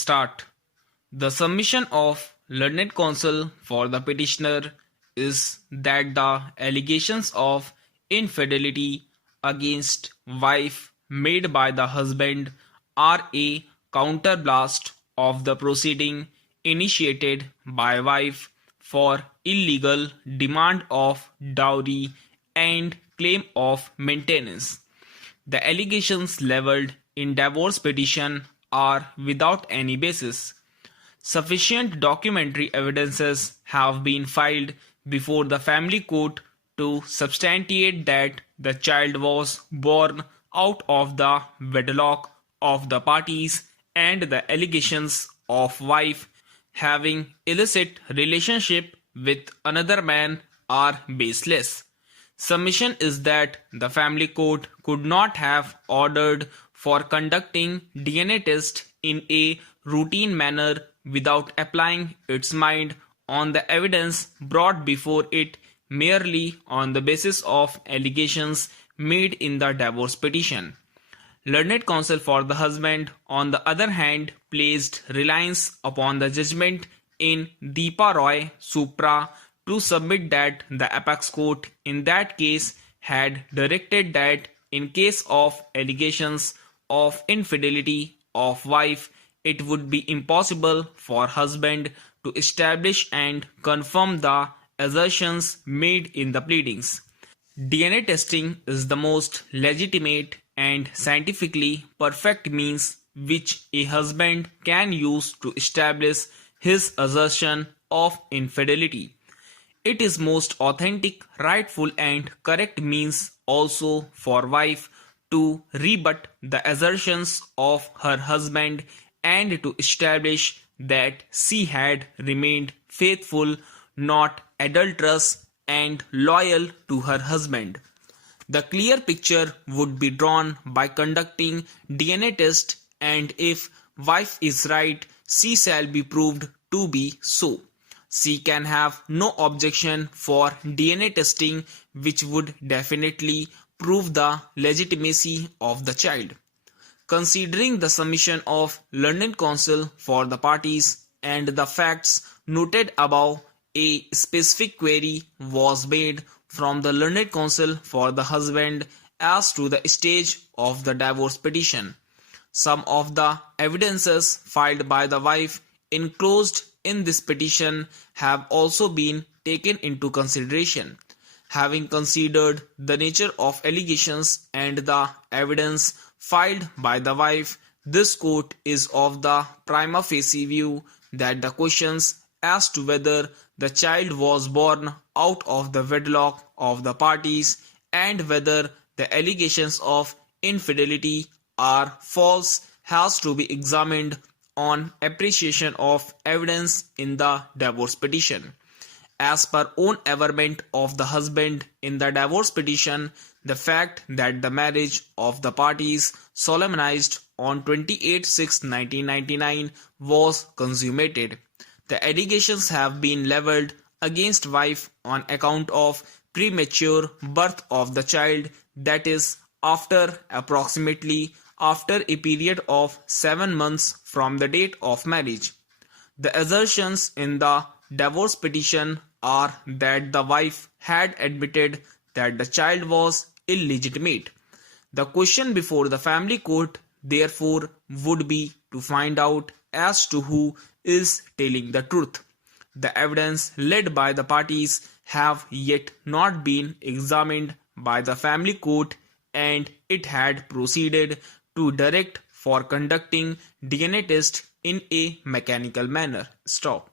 start. The submission of learned counsel for the petitioner is that the allegations of infidelity against wife made by the husband are a counterblast of the proceeding initiated by wife for illegal demand of dowry and claim of maintenance. The allegations leveled in divorce petition are without any basis. Sufficient documentary evidences have been filed before the family court to substantiate that the child was born out of the wedlock of the parties, and the allegations of wife having illicit relationship with another man are baseless. Submission is that the family court could not have ordered for conducting DNA test in a routine manner without applying its mind on the evidence brought before it merely on the basis of allegations made in the divorce petition. Learned counsel for the husband, on the other hand, placed reliance upon the judgment in Deepa Roy Supra to submit that the apex court in that case had directed that in case of allegations of infidelity of wife, it would be impossible for husband to establish and confirm the assertions made in the pleadings. DNA testing is the most legitimate and scientifically perfect means which a husband can use to establish his assertion of infidelity. It is most authentic, rightful and correct means also for wife to rebut the assertions of her husband and to establish that she had remained faithful, not adulterous, and loyal to her husband. The clear picture would be drawn by conducting DNA test, and if wife is right, she shall be proved to be so. She can have no objection for DNA testing, which would definitely prove the legitimacy of the child. Considering the submission of learned counsel for the parties and the facts noted above, a specific query was made from the learned counsel for the husband as to the stage of the divorce petition. Some of the evidences filed by the wife enclosed in this petition have also been taken into consideration. Having considered the nature of allegations and the evidence filed by the wife, this court is of the prima facie view that the questions as to whether the child was born out of the wedlock of the parties and whether the allegations of infidelity are false has to be examined on appreciation of evidence in the divorce petition. As per own averment of the husband in the divorce petition, the fact that the marriage of the parties solemnized on 28/6/1999 was consummated. The allegations have been leveled against wife on account of premature birth of the child, that is, after a period of 7 months from the date of marriage. The assertions in the divorce petition are that the wife had admitted that the child was illegitimate. The question before the family court, therefore, would be to find out as to who is telling the truth. The evidence led by the parties have yet not been examined by the family court, and it had proceeded to direct for conducting DNA test in a mechanical manner. Stop.